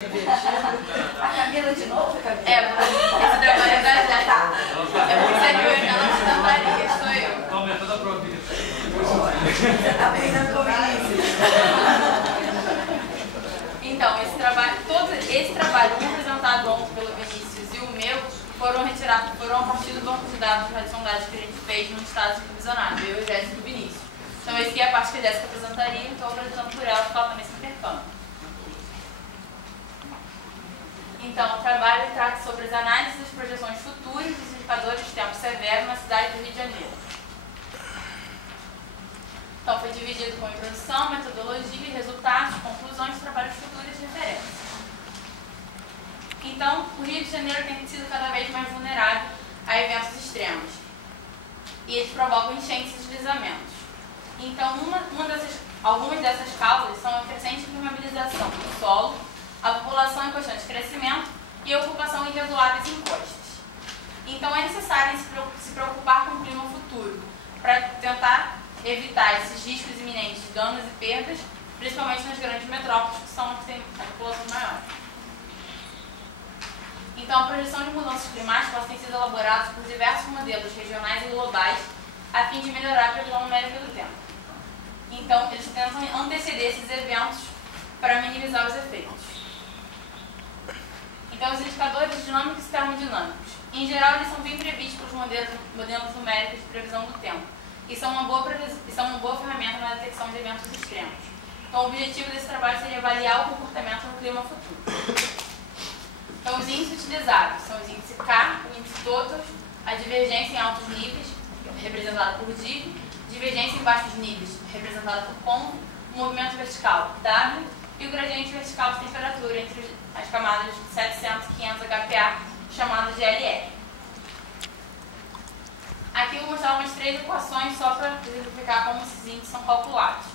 A Camila de novo, Camila? Esse trabalho é da gente. É muito sério, ela não estudaria, sou eu. Estou aumentando a província. Você está aprendendo com o Vinícius. Então, esse trabalho apresentado ontem pelo Vinícius e o meu foram a partir do banco de dados de sondagem que a gente fez no estado supervisionado, eu, Jéssica e o Vinícius. Então, esse aqui é a parte que a Jéssica apresentaria, então apresentando por ela, porque ela também se intercâmbio. Então, o trabalho trata sobre as análises das projeções futuras dos indicadores de tempo severo na cidade do Rio de Janeiro. Então, foi dividido com introdução, metodologia, resultados, conclusões, trabalhos futuros e referências. Então, o Rio de Janeiro tem sido cada vez mais vulnerável a eventos extremos. E eles provocam enchentes e deslizamentos. Então, algumas dessas causas são a crescente impermeabilização do solo, a população em constante crescimento e a ocupação irregular das encostas. Então, é necessário se preocupar com o clima futuro, para tentar evitar esses riscos iminentes de danos e perdas, principalmente nas grandes metrópoles, que são onde tem a população maior. Então, a projeção de mudanças climáticas tem sido elaborada por diversos modelos regionais e globais, a fim de melhorar a previsão numérica do tempo. Então, eles tentam anteceder esses eventos para minimizar os efeitos. Então, os indicadores dinâmicos e termodinâmicos. Em geral, eles são bem previstos pelos modelos numéricos de previsão do tempo e são uma boa ferramenta na detecção de eventos extremos. Então, o objetivo desse trabalho seria avaliar o comportamento no clima futuro. Então, os índices utilizados são os índices K, o índice TOTAL, a divergência em altos níveis, representada por DIV, divergência em baixos níveis, representada por CONV, o movimento vertical, W, e o gradiente vertical de temperatura entre as camadas de 700 e 500 HPA, chamadas de LR. Aqui eu vou mostrar umas 3 equações só para exemplificar como esses índices são calculados.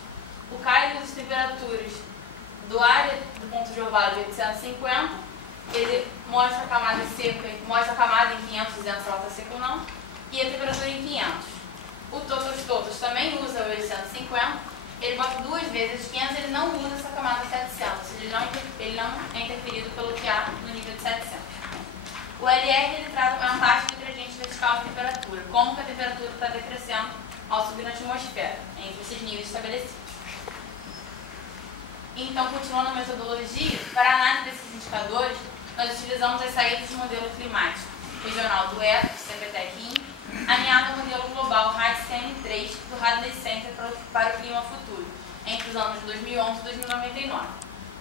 O K ele usa as temperaturas do ar do ponto de orvalho de 850, ele mostra a camada seca, mostra a camada em 500 dizendo se ela está seca ou não, e a temperatura em 500. O TOTAL também usa o 850, ele bota 2 vezes 500, ele não usa essa camada 700, ou seja, ele não é interferido pelo que há no nível de 700. O LR ele traz uma taxa de gradiente vertical de temperatura, como que a temperatura está decrescendo ao subir na atmosfera, entre esses níveis estabelecidos. Então, continuando a metodologia, para a análise desses indicadores, nós utilizamos as saídas do modelo climático regional do ETA, do CPTEC-IN, alinhado ao modelo global RAD-CM3 do Hadley Center para o clima futuro, entre os anos 2011 e 2099.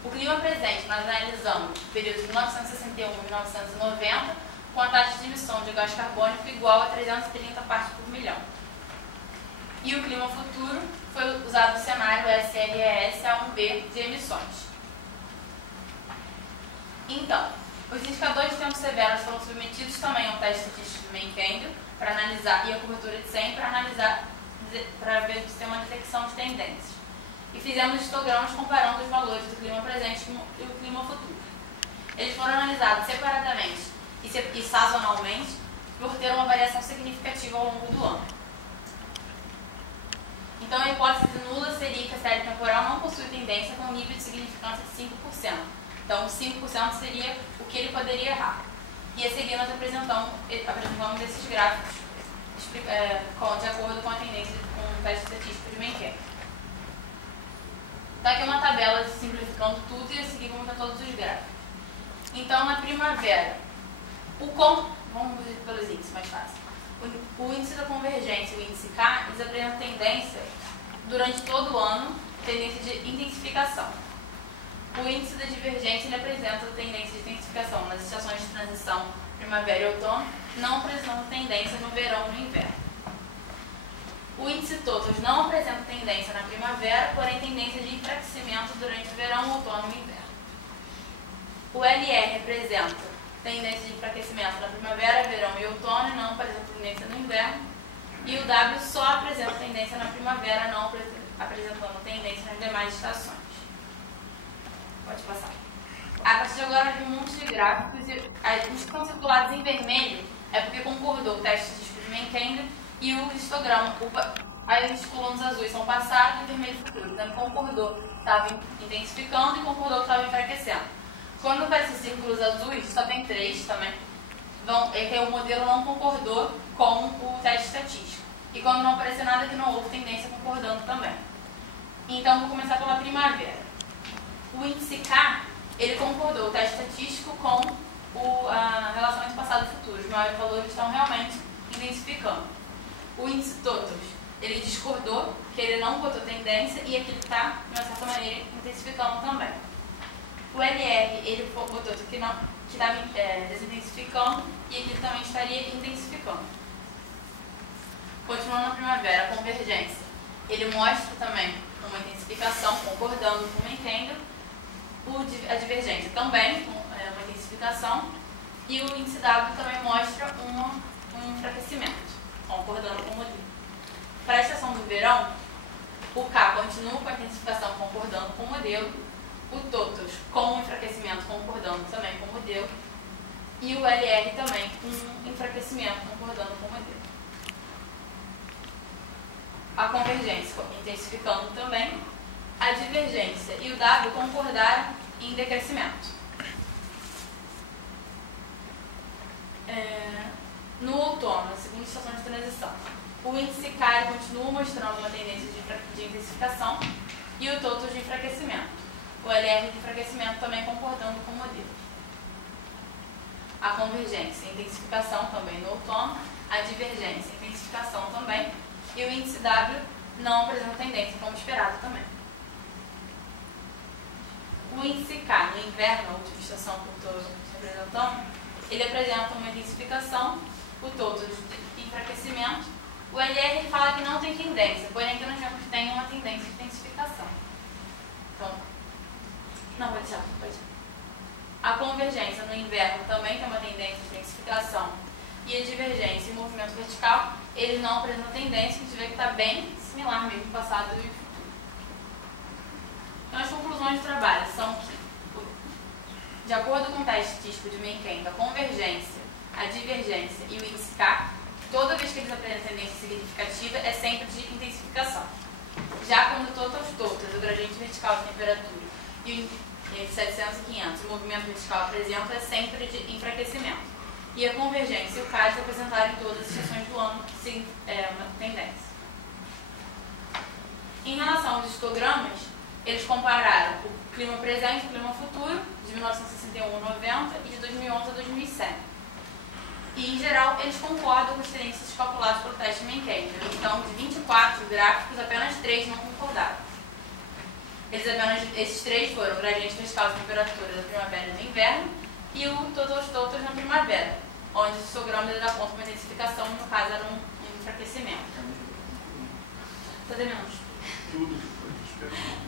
O clima presente nós analisamos períodos de 1961 e 1990, com a taxa de emissão de gás carbônico igual a 330 partes por milhão. E o clima futuro foi usado no cenário SRES A1B de emissões. Então, os indicadores de tempo severos foram submetidos também ao teste estatístico do Mencken para analisar, e a cobertura de 100 para analisar, para ver se tem uma detecção de tendências. E fizemos histogramas comparando os valores do clima presente e o clima futuro. Eles foram analisados separadamente e sazonalmente por ter uma variação significativa ao longo do ano. Então, a hipótese nula seria que a série temporal não possui tendência com um nível de significância de 5%. Então, 5% seria o que ele poderia errar. E a seguir nós apresentamos esses gráficos de acordo com a tendência com o teste estatístico de Mencken. Então, aqui é uma tabela simplificando tudo e a seguir vamos ver todos os gráficos. Então, na primavera, vamos ver pelos índices mais fácil. O índice da convergência e o índice K, eles apresentam tendência durante todo o ano, tendência de intensificação. O índice da divergência ele apresenta tendência de intensificação nas estações de transição primavera e outono, não apresenta tendência no verão e no inverno. O índice TOTAL não apresenta tendência na primavera, porém tendência de enfraquecimento durante o verão, outono e inverno. O LR representa tendência de enfraquecimento na primavera, verão e outono, e não apresenta tendência no inverno. E o W só apresenta tendência na primavera, não apresentando tendência nas demais estações. Pode passar. A partir de agora, tem um monte de gráficos e os que estão circulados em vermelho é porque concordou o teste estatístico de Mencken e o histograma. Aí os colunas azuis são passado e vermelho futuro. Então, concordou que estava intensificando e concordou que estava enfraquecendo. Quando aparecem círculos azuis, só tem 3 também. É que o modelo não concordou com o teste estatístico. E quando não aparecer nada, que não houve tendência concordando também. Então, vou começar pela primavera. O índice K, ele concordou o teste estatístico com a relação entre passado e futuro. Os maiores valores estão realmente intensificando. O índice Totos, ele discordou, que ele não botou tendência e aquilo está, de uma certa maneira, intensificando também. O LR, ele botou que está desintensificando e aquilo também estaria intensificando. Continuando na primavera, a convergência. Ele mostra também uma intensificação, concordando com o Menkendel. A divergência também, uma intensificação. E o índice W também mostra um enfraquecimento, concordando com o modelo. Para a estação do verão, o K continua com a intensificação, concordando com o modelo. O Totos com o enfraquecimento, concordando também com o modelo. E o LR também com enfraquecimento, concordando com o modelo. A convergência intensificando também. A divergência e o W concordaram em decrescimento. No outono, a segunda estação de transição, o índice K continua mostrando uma tendência de intensificação e o Totos de enfraquecimento. O LR de enfraquecimento também concordando com o modelo. A convergência, intensificação também no outono. A divergência, intensificação também. E o índice W não apresenta tendência, como esperado também. O índice K no inverno, a última estação que eu estou representando, ele apresenta uma intensificação, o Totos de enfraquecimento. O LR ele fala que não tem tendência, porém que nós tem uma tendência de intensificação. Então, não, pode deixar. A convergência no inverno também tem uma tendência de intensificação. E a divergência e o movimento vertical, eles não apresentam tendência, a gente vê que está bem similar mesmo no passado e no futuro. Então, as conclusões do trabalho são que, de acordo com o teste estatístico de Menkendel, a convergência, a divergência e o índice K, toda vez que eles apresentam tendência significativa, é sempre de intensificação. Já quando todos, o gradiente vertical de temperatura e entre 700 e 500, o movimento vertical apresenta é sempre de enfraquecimento. E a convergência e o K apresentaram em todas as estações do ano uma tendência. Em relação aos histogramas, eles compararam o clima presente e o clima futuro, de 1961 a 90 e de 2011 a 2007. E, em geral, eles concordam com as tendências calculadas pelo teste Menkendel. Então, de 24 gráficos, apenas 3 não concordaram. Esses 3 foram o gradiente vertical de temperatura da primavera e do inverno e o Totos na primavera, onde os histogramas dão conta de uma intensificação, no caso era um enfraquecimento. Estou terminando.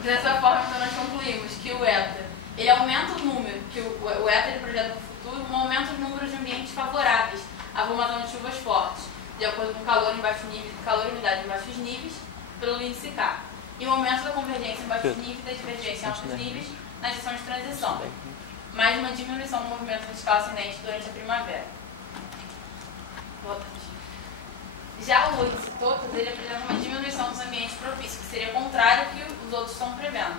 Dessa forma, então, nós concluímos que o ETA, ele aumenta o número, que o ETA ele projeta para o futuro, aumenta os números de ambientes favoráveis à formação de chuvas fortes, de acordo com calor e umidade em baixos níveis, pelo índice K. E o aumento da convergência em baixos níveis e da divergência em altos níveis na estação de transição, mais uma diminuição do movimento vertical ascendente durante a primavera. Já o índice Totos, ele apresenta uma diminuição dos ambientes propícios, que seria contrário ao que os outros estão prevendo.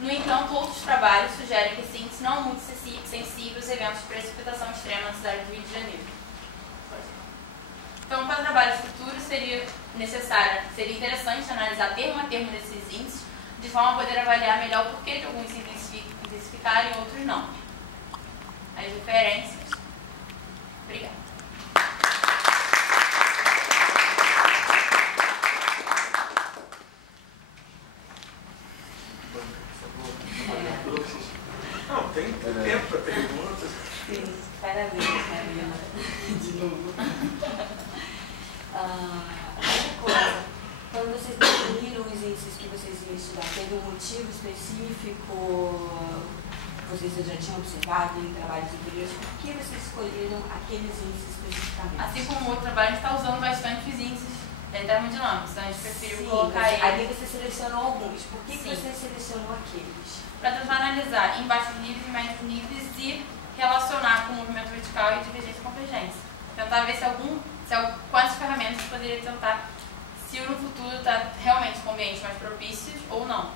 No entanto, outros trabalhos sugerem que esse índice não é muito sensível aos eventos de precipitação extrema na cidade do Rio de Janeiro. Então, para trabalhos futuros, seria interessante analisar termo a termo desses índices, de forma a poder avaliar melhor o porquê de alguns se intensificarem e outros não. As referências. Obrigada. Não, tem tempo para perguntas. Sim, parabéns, Marina. De novo. Outra coisa, quando vocês definiram os índices que vocês iam estudar, teve um motivo específico? Vocês já tinham observado em trabalhos anteriores? Por que vocês escolheram aqueles índices especificamente? Assim como o outro trabalho, a gente está usando bastante os índices termodinâmicos, então a gente preferiu colocar eles. Ali você selecionou alguns. Por que Sim. você selecionou aqueles? Para tentar analisar em baixos níveis e médios níveis e relacionar com o movimento vertical e divergência e convergência. Tentar ver quais ferramentas poderia tentar, se no futuro está realmente com ambientes mais propícios ou não.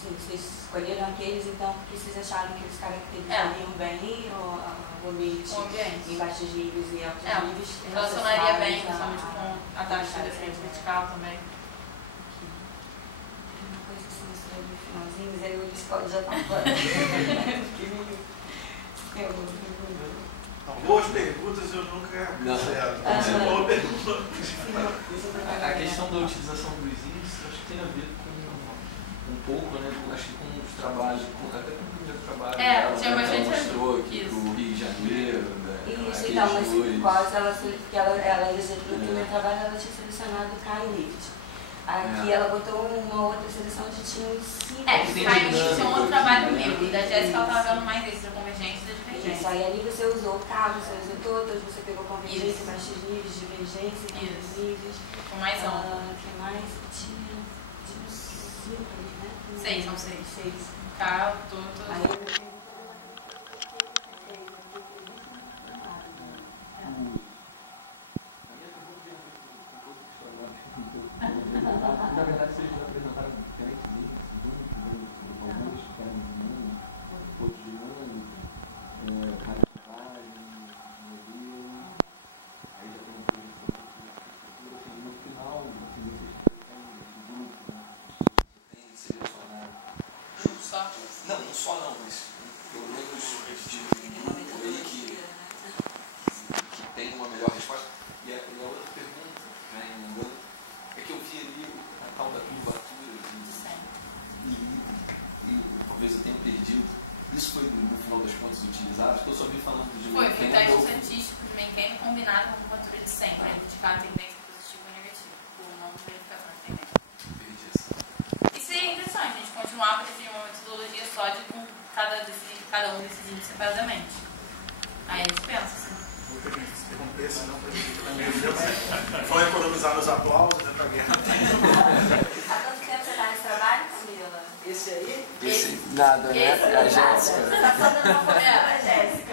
Sim, vocês escolheram aqueles então porque vocês acharam que eles caracterizariam bem o ambiente em baixos níveis e altos níveis. Relacionaria bem, principalmente com a taxa de frente vertical também. Uma coisa que você mostrou no finalzinho, mas aí o Discord já está fora. Boas perguntas eu nunca acerto. Boa pergunta. A questão da utilização dos índices acho que tem a ver com um pouco, né? Acho que com os trabalhos, até com o primeiro trabalho tinha bastante mostrou aqui pro Rio de Janeiro, isso, então, mas porque ela no primeiro trabalho ela tinha selecionado o K-Lift. Aqui ela botou uma outra seleção onde tinha uns 5. K-Lift é um outro trabalho meu, e da Jéssica ela estava vendo mais esse, da convergência e da divergência. Isso, aí ali você usou o K, você usou todas, você pegou convergência, baixos níveis, divergência, altos níveis. Com mais um. O que mais? Tinha 5, né? 6, são 6. 6. K, todo. Aí eu na verdade, vocês já apresentaram diferentes links, alguns dinâmicos, outros dinâmicos, caracterizagem, modelo, aí já tem uma projeção de estrutura, no final, vocês pretendem esse grupo, você tem selecionado. Um só? Não, um só não, mas pelo menos um grupo aí que tem uma melhor resposta. E a outra pergunta, já emendando, é que eu vi ali a tal da curvatura e talvez eu tenha perdido. Isso foi no final das contas utilizado? Porque eu só vi falando de foi teste estatístico de Menkern combinado com curvatura de 100 para identificar a tendência positiva ou negativa, por uma verificação de tendência. Perdi essa. Isso é interessante, a gente continuar para definir uma metodologia só de com cada um desses índices separadamente. Aí a gente pensa assim. Muita gente se interromper, senão vão economizar nos aplausos, né, pra guerra. Há quanto tempo você está nesse trabalho, Camila? Esse aí? Esse nada, né? Esse A Jéssica. Você está só dando uma força pra Jéssica.